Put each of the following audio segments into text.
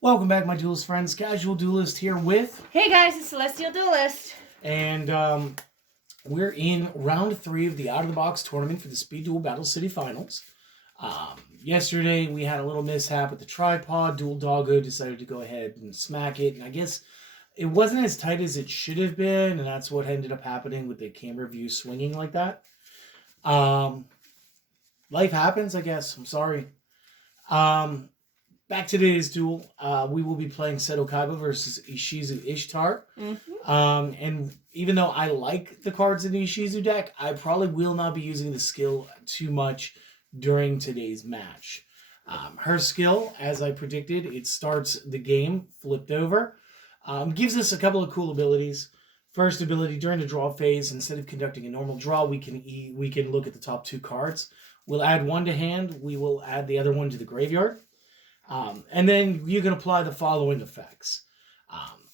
Welcome back, my duelist friends. Casual Duelist here with... Hey guys, it's Celestial Duelist. And we're in round 3 of the out-of-the-box tournament for the Speed Duel Battle City Finals. Yesterday, we had a little mishap with the tripod. Dual Doggo decided to go ahead and smack it. And I guess it wasn't as tight as it should have been. And that's what ended up happening with the camera view swinging like that. Life happens, I guess. I'm sorry. Back to today's duel, we will be playing Seto Kaiba versus Ishizu Ishtar. Mm-hmm. And even though I like the cards in the Ishizu deck, I probably will not be using the skill too much during today's match. Her skill, as I predicted, it starts the game flipped over. Gives us a couple of cool abilities. First ability, during the draw phase, instead of conducting a normal draw, we can look at the top 2 cards. We'll add one to hand. We will add the other one to the graveyard. And then you can apply the following effects.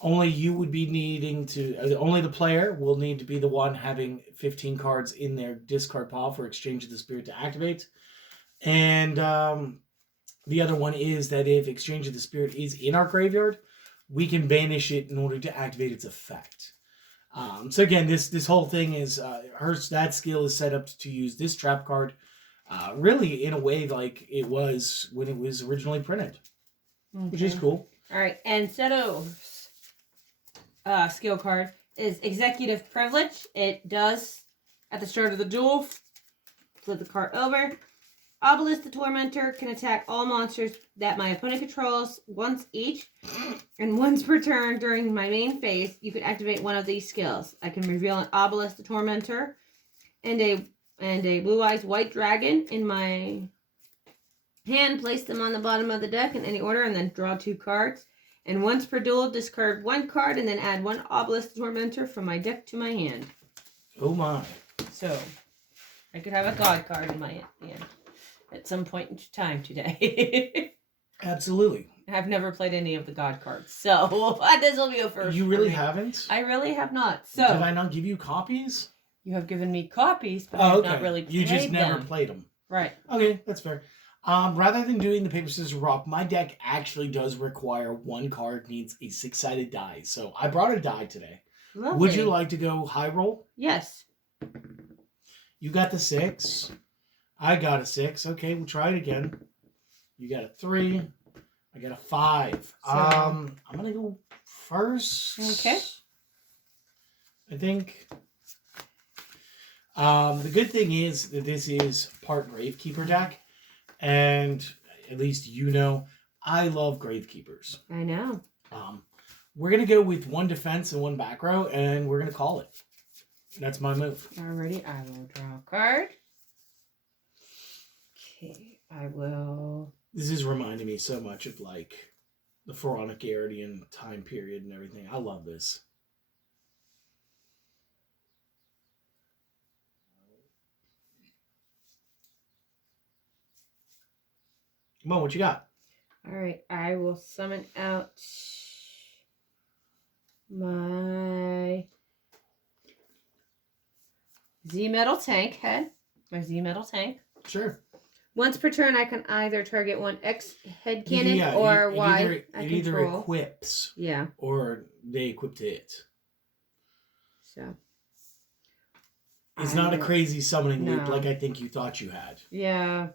Only you would be needing to... only the player will need to be the one having 15 cards in their discard pile for Exchange of the Spirit to activate. And the other one is that if Exchange of the Spirit is in our graveyard, we can banish it in order to activate its effect. So again, this whole thing is... that skill is set up to use this trap card really in a way like it was when it was originally printed, which is cool. All right, and Seto's skill card is Executive Privilege. It does, at the start of the duel, flip the card over. Obelisk the Tormentor can attack all monsters that my opponent controls once each, and once per turn during my main phase, you can activate one of these skills. I can reveal an Obelisk the Tormentor and a Blue Eyes White Dragon in my hand, place them on the bottom of the deck in any order, and then draw 2 cards. And once per duel, discard 1 card, and then add 1 Obelisk Tormentor from my deck to my hand. Oh my. So, I could have a God card in my hand at some point in time today. Absolutely. I've never played any of the God cards, so this will be a first. You really haven't? I really have not. So did I not give you copies? You have given me copies, but I have not really played them. You just never played them. Right. Okay, that's fair. Rather than doing the paper, scissors, rock, my deck actually does require 1 card needs a 6-sided die. So I brought a die today. Lovely. Would you like to go high roll? Yes. You got the 6. I got a 6. Okay, we'll try it again. You got a 3. I got a 5. So, I'm gonna go first. Okay. I think. The good thing is that this is part Gravekeeper deck, and at least you know I love Gravekeepers. I know. We're gonna go with 1 defense and 1 back row, and we're gonna call it. That's my move. Alrighty, I will draw a card. Okay, I will. This is reminding me so much of like the Pharaonic Arian time period and everything. I love this. Come on, what you got? Alright, I will summon out my Z-Metal Tank head. My Z-Metal Tank. Sure. Once per turn, I can either target 1 X head cannon or Y I control. It either equips. Yeah. Or they equip to it. So. It's not a crazy summoning loop like I think you thought you had. Yeah.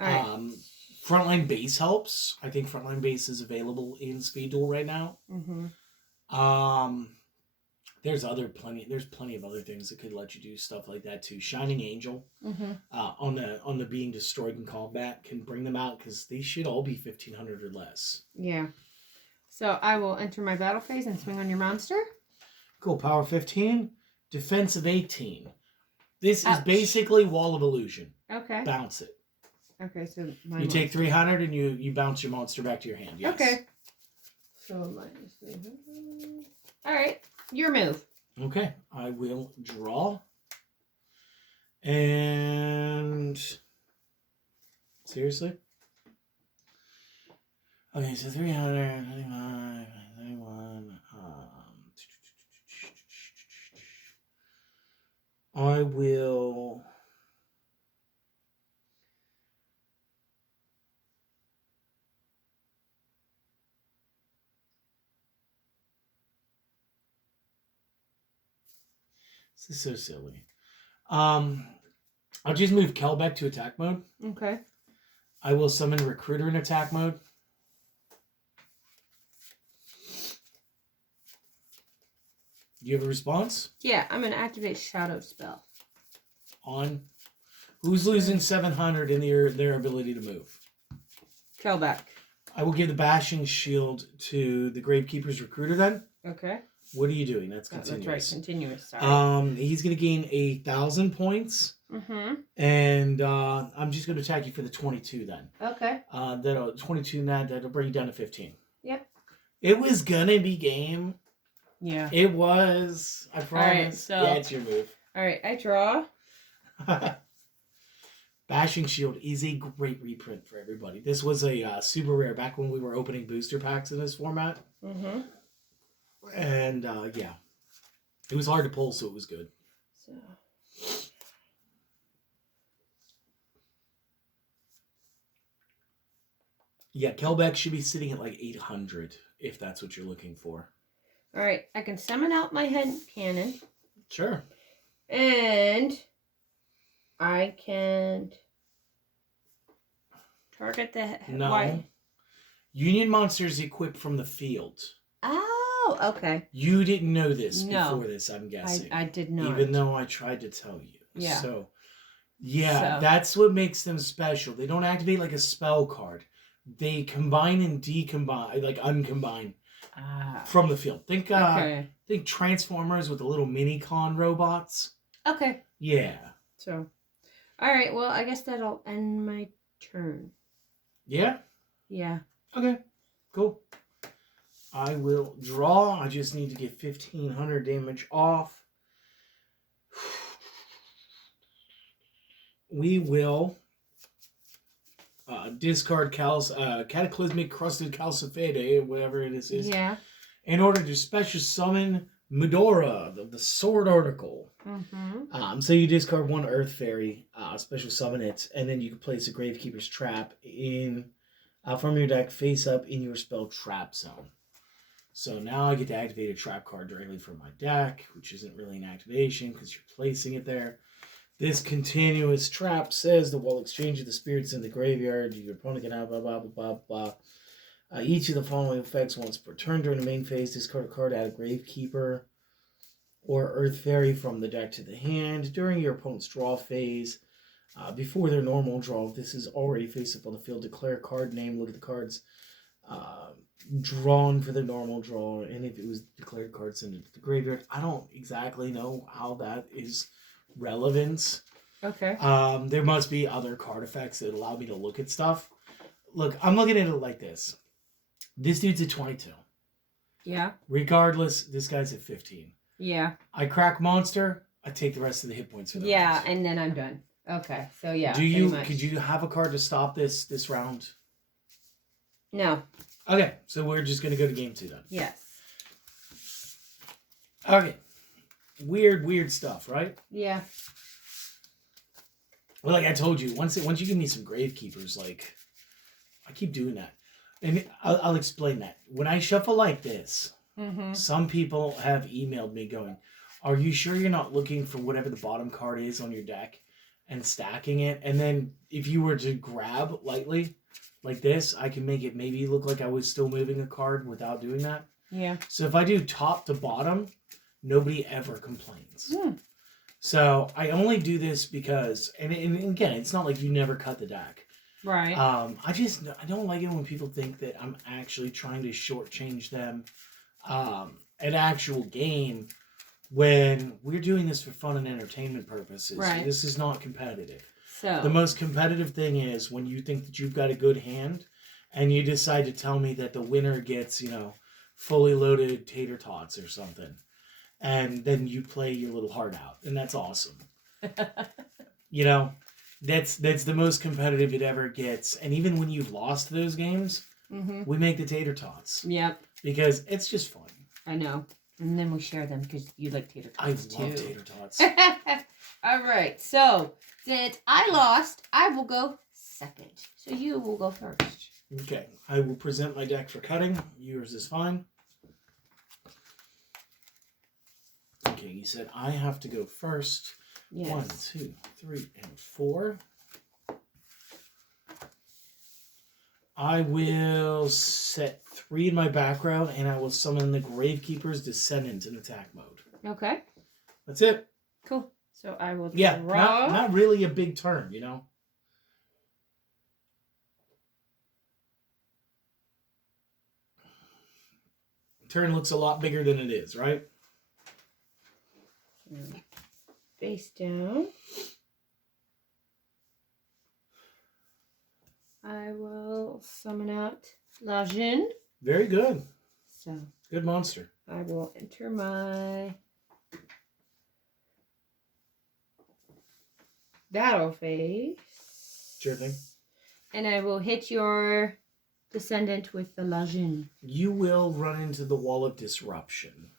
All right. Frontline base helps. I think frontline base is available in Speed Duel right now. Mm-hmm. There's plenty of other things that could let you do stuff like that too. Shining Angel, on the being destroyed in combat can bring them out because they should all be 1500 or less. Yeah. So I will enter my battle phase and swing on your monster. Cool. Power 15, defensive 18. This is basically Wall of Illusion. Okay. Bounce it. Okay, so you take 300 and you bounce your monster back to your hand. Yes. Okay. So minus 300. All right, your move. Okay, I will draw. And seriously? Okay, so 300, 25, 31. I will... This is so silly. I'll just move Kelbeck to attack mode. Okay. I will summon Recruiter in attack mode. Do you have a response? Yeah, I'm going to activate Shadow Spell. On. Who's losing 700 in their ability to move? Kelbeck. I will give the Bashing Shield to the Gravekeeper's Recruiter then. Okay. What are you doing? That's continuous. That's right, continuous. Sorry. He's going to gain 1,000 points. Mm-hmm. And I'm just going to attack you for the 22 then. Okay. That'll 22 that'll bring you down to 15. Yep. It was gonna be game. Yeah. It was. I promise. All right, so, yeah, it's your move. All right, I draw. Bashing Shield is a great reprint for everybody. This was a super rare back when we were opening booster packs in this format. Mm-hmm. And yeah, it was hard to pull, so it was good. So. Yeah, Kelbeck should be sitting at like 800 if that's what you're looking for. All right, I can summon out my head cannon. Sure. And I can target the... No. Why? Union monsters equipped from the field. Oh, okay. You didn't know this No. before this, I'm guessing. I did not. Even though I tried to tell you. Yeah. So, yeah, that's what makes them special. They don't activate like a spell card. They combine and decombine, like uncombine from the field. Think Transformers with the little mini-con robots. Okay. Yeah. So, all right. Well, I guess that'll end my turn. Yeah? Yeah. Okay. Cool. I will draw. I just need to get 1,500 damage off. We will discard Cataclysmic Crusted Calcifede, whatever it is. Yeah. In order to special summon Medora, the Sword Article. Mm-hmm. So you discard one Earth Fairy, special summon it, and then you can place a Gravekeeper's Trap in from your deck face up in your spell trap zone. So now I get to activate a trap card directly from my deck, which isn't really an activation because you're placing it there. This continuous trap says that while exchanging the spirits in the graveyard, your opponent can have blah, blah, blah, blah, blah. Each of the following effects once per turn during the main phase, discard a card, add a Gravekeeper or Earth Fairy from the deck to the hand. During your opponent's draw phase, before their normal draw, if this is already face up on the field, declare a card name, look at the cards drawn for the normal draw, and if it was declared card, send it to the graveyard. I don't exactly know how that is relevant. Okay. There must be other card effects that allow me to look at stuff. Look, I'm looking at it like this. This dude's at 22. Yeah. Regardless, this guy's at 15. Yeah. I crack monster, I take the rest of the hit points for the round. And then I'm done. Okay, so yeah. Could you have a card to stop this round? No. Okay, so we're just gonna go to game 2 then. Yes. Okay. Weird stuff, right? Yeah. Well, like I told you, once you give me some Gravekeepers, like I keep doing that, and I'll explain that. When I shuffle like this, some people have emailed me going, "Are you sure you're not looking for whatever the bottom card is on your deck and stacking it? And then if you were to grab lightly like this, I can make it maybe look like I was still moving a card without doing that." Yeah. So if I do top to bottom, nobody ever complains. So I only do this because, and again, it's not like you never cut the deck. Right. I don't like it when people think that I'm actually trying to shortchange them an actual game when we're doing this for fun and entertainment purposes. Right. This is not competitive. So The most competitive thing is when you think that you've got a good hand and you decide to tell me that the winner gets, fully loaded tater tots or something. And then you play your little heart out. And that's awesome. That's the most competitive it ever gets. And even when you've lost those games, we make the tater tots. Yep. Because it's just fun. I know. And then we share them because you like tater tots too. I love tater tots. All right. So since I lost, I will go second. So you will go first. Okay. I will present my deck for cutting. Yours is fine. Okay, you said I have to go first. Yes. 1, 2, 3, and 4. I will set 3 in my background, and I will summon the Gravekeeper's Descendant in attack mode. Okay. That's it. Cool. So I will Yeah, draw. not really a big turn, you know? Turn looks a lot bigger than it is, right? Face down. I will summon out Lajin. Very good. So Good monster. I will enter my battle phase. Sure thing. And I will hit your descendant with the Lajin. You will run into the Wall of Disruption.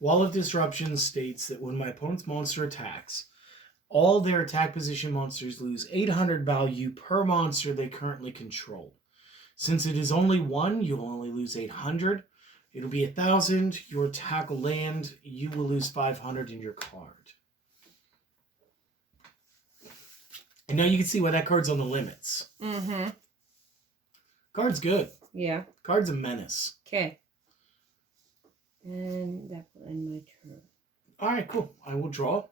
Wall of Disruption states that when my opponent's monster attacks, all their attack position monsters lose 800 value per monster they currently control. Since it is only one, you'll only lose 800. It'll be 1,000. Your attack will land. You will lose 500 in your card. And now you can see why that card's on the limits. Mm-hmm. Card's good. Yeah. Card's a menace. Okay. And that will end my turn. All right, cool. I will draw.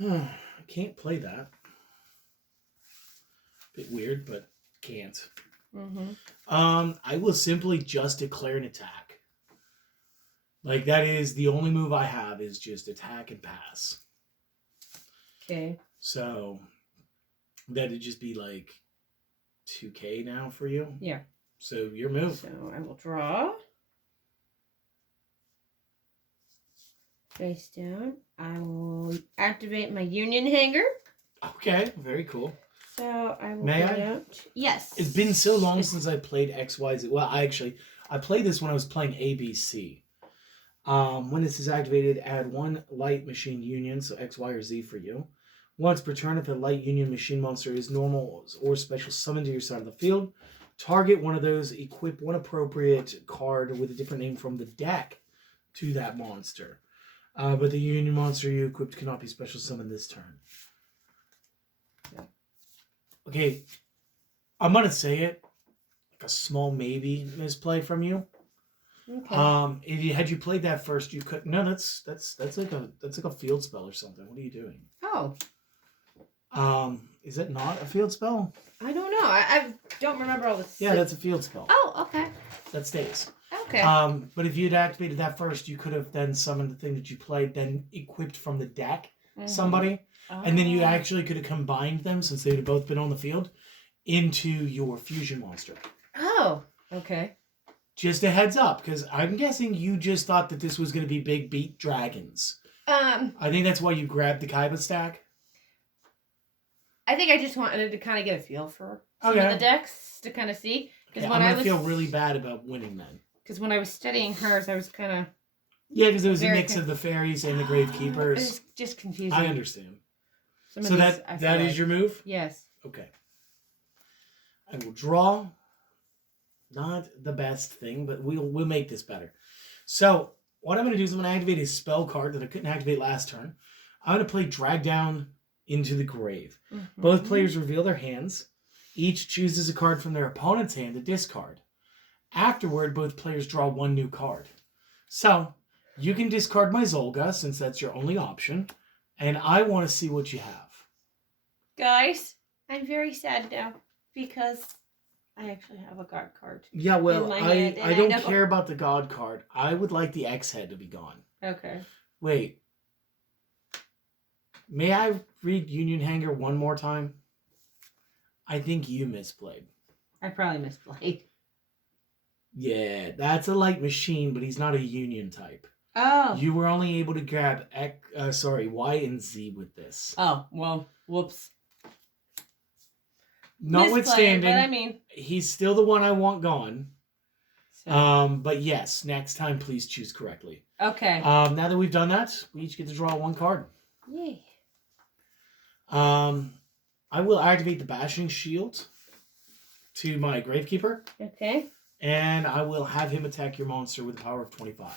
I can't play that. Bit weird, but can't. Mm-hmm. I will simply just declare an attack. Like, that is the only move I have is just attack and pass. Okay. So, that'd just be like 2K now for you? Yeah. So, your move. So I will draw. Face down. I will activate my Union Hanger. Okay, very cool. So I will May put I? out. Yes. It's been so long since I played XYZ. Well, I played this when I was playing ABC. When this is activated, add 1 light machine union, so X, Y, or Z for you. Once per turn, if the light union machine monster is normal or special summoned to your side of the field, target one of those, equip 1 appropriate card with a different name from the deck to that monster. But the union monster you equipped cannot be special summoned this turn. Okay, I'm gonna say it, like a small maybe misplay from you. Okay. If you had played that first, you could. No, that's like a field spell or something. What are you doing? Oh. Is it not a field spell? I don't know. I don't remember all this. Yeah, that's a field spell. Oh, okay. That stays. Okay. But if you'd activated that first, you could have then summoned the thing that you played, then equipped from the deck somebody, and then you actually could have combined them, since they would have both been on the field, into your fusion monster. Oh, okay. Just a heads up, because I'm guessing you just thought that this was going to be big beat dragons. I think that's why you grabbed the Kaiba stack. I think I just wanted to kind of get a feel for some of the decks to kind of see. Okay, I'm going to feel really bad about winning then. Because when I was studying hers, I was kind of... Yeah, because it was a mix of the fairies and the Gravekeepers. It was just confusing. I understand. So that is your move? Yes. Okay. I will draw. Not the best thing, but we'll make this better. So, what I'm going to do is I'm going to activate a spell card that I couldn't activate last turn. I'm going to play Drag Down into the Grave. Mm-hmm. Both players reveal their hands. Each chooses a card from their opponent's hand to discard. Afterward, both players draw 1 new card. So, you can discard my Zolga, since that's your only option, and I want to see what you have. Guys, I'm very sad now, because I actually have a God card. Yeah, well, I don't care about the God card. I would like the X head to be gone. Okay. Wait. May I read Union Hanger one more time? I think you misplayed. I probably misplayed. Yeah, that's a light machine, but he's not a Union type. Oh. You were only able to grab Y and Z with this. Oh, well, whoops. Notwithstanding, but I mean, he's still the one I want gone. So. But yes, next time please choose correctly. Okay. Now that we've done that, we each get to draw 1 card. Yay. I will activate the Bashing Shield to my Gravekeeper. Okay. And I will have him attack your monster with a power of 25.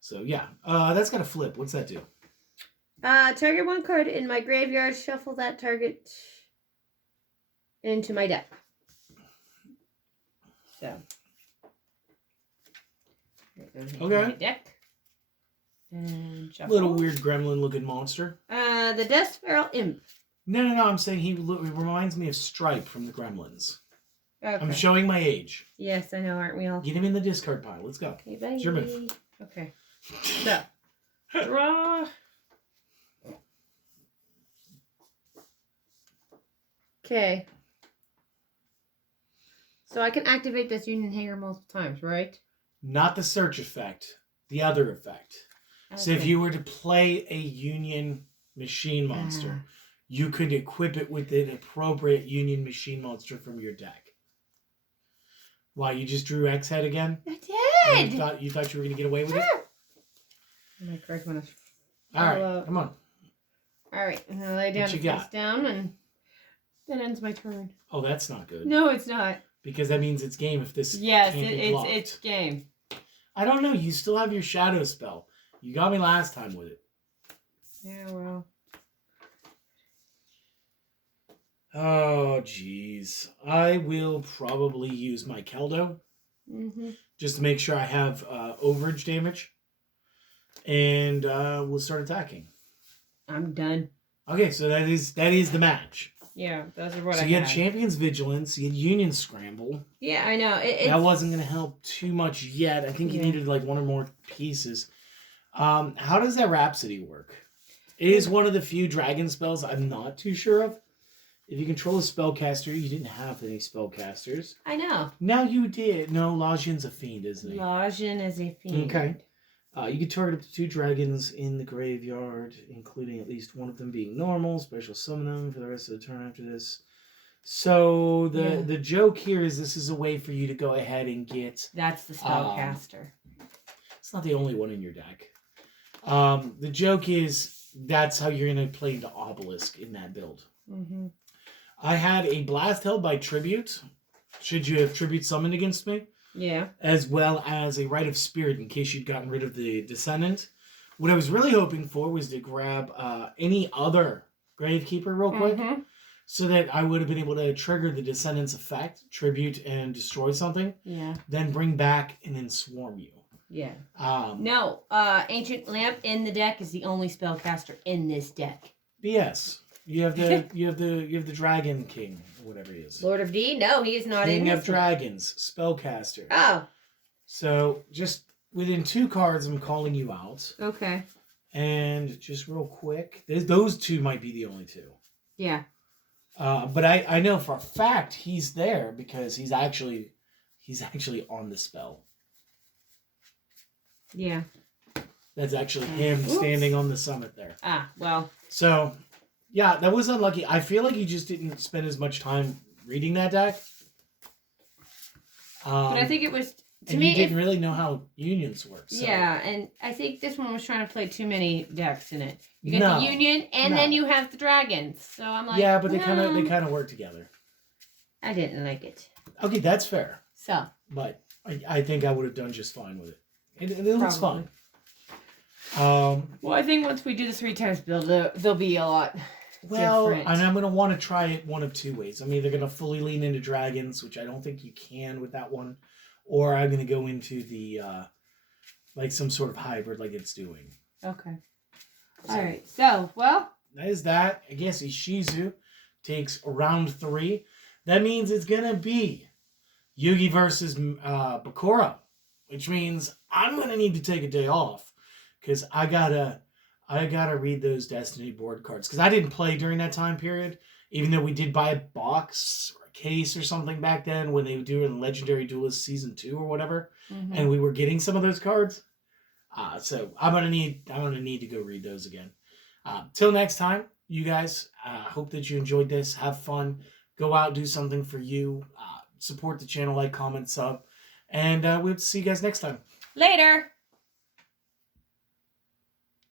So, yeah. That's got a flip. What's that do? Target one card in my graveyard. Shuffle that target into my deck. So. Okay. My deck. And shuffle. Little weird gremlin-looking monster. The Death Spiral Imp. No. I'm saying he reminds me of Stripe from the Gremlins. Okay. I'm showing my age. Yes, I know, aren't we all? Get him in the discard pile. Let's go. Okay, bye. It's your move. Okay. So, draw. Okay. So I can activate this Union Hanger multiple times, right? Not the search effect. The other effect. Okay. So if you were to play a Union Machine monster, you could equip it with an appropriate Union Machine monster from your deck. Wow, you just drew X-Head again? I And did! you thought you were going to get away with it? My correct one is... Alright, come on. Alright, I'm going to lay down What you face got? down and that ends my turn. Oh, that's not good. No, it's not. Because that means it's game if this Yes, can't be blocked. it's game. I don't know. You still have your shadow spell. You got me last time with it. Yeah, well... Oh, jeez. I will probably use my Keldo. Mm-hmm. Just to make sure I have overage damage. And we'll start attacking. I'm done. Okay, so that is the match. Yeah, those are what So I you had had. Champion's Vigilance, you had Union Scramble. Yeah, I know. That wasn't going to help too much yet. I think you needed like one or more pieces. How does that Rhapsody work? It is one of the few dragon spells I'm not too sure of. If you control a spellcaster, you didn't have any spellcasters. I know. Now you did. No, Lajin's a fiend, isn't he? Lajin is a fiend. Okay. You can target up to 2 dragons in the graveyard, including at least one of them being normal. Special summon them for the rest of the turn after this. So the joke here is this is a way for you to go ahead and get... That's the spellcaster. It's not the only one in your deck. The joke is that's how you're going to play into Obelisk in that build. Mm-hmm. I had a Blast held by Tribute, should you have Tribute summoned against me. Yeah. As well as a Rite of Spirit in case you'd gotten rid of the Descendant. What I was really hoping for was to grab any other Gravekeeper real quick. Mm-hmm. So that I would have been able to trigger the Descendant's effect, Tribute, and destroy something. Yeah. Then bring back and then swarm you. Yeah. No. Ancient Lamp in the deck is the only spellcaster in this deck. Yes. You have the Dragon King, or whatever he is. Lord of D? No, he is not in King this of Dragons, spellcaster. Oh. So just within 2 cards, I'm calling you out. Okay. And just real quick, those 2 might be the only 2. Yeah. But I know for a fact he's there because he's actually on the spell. Yeah. That's actually him standing on the summit there. Ah, well. So, yeah, that was unlucky. I feel like you just didn't spend as much time reading that deck. But I think it was... To and me, you didn't really know how unions work. So. Yeah, and I think this one was trying to play too many decks in it. You get No, the Union, and then you have the Dragons. So I'm like, yeah, but they kind of work together. I didn't like it. Okay, that's fair. So, but I think I would have done just fine with it. It looks fun. Well, I think once we do the 3 times build, there'll be a lot. Well, different. and I'm going to want to try it one of 2 ways. I'm either going to fully lean into dragons, which I don't think you can with that one, or I'm going to go into the, like some sort of hybrid like it's doing. Okay. All right. So, well. That is that. I guess Ishizu takes round 3. That means it's going to be Yugi versus Bakura, which means I'm going to need to take a day off because I gotta read those Destiny board cards because I didn't play during that time period, even though we did buy a box or a case or something back then when they would do it in Legendary Duelist Season 2 or whatever, and we were getting some of those cards. So I'm gonna need to go read those again. Till next time, you guys. Hope that you enjoyed this. Have fun. Go out, do something for you. Support the channel, like, comment, sub, and we'll see you guys next time. Later.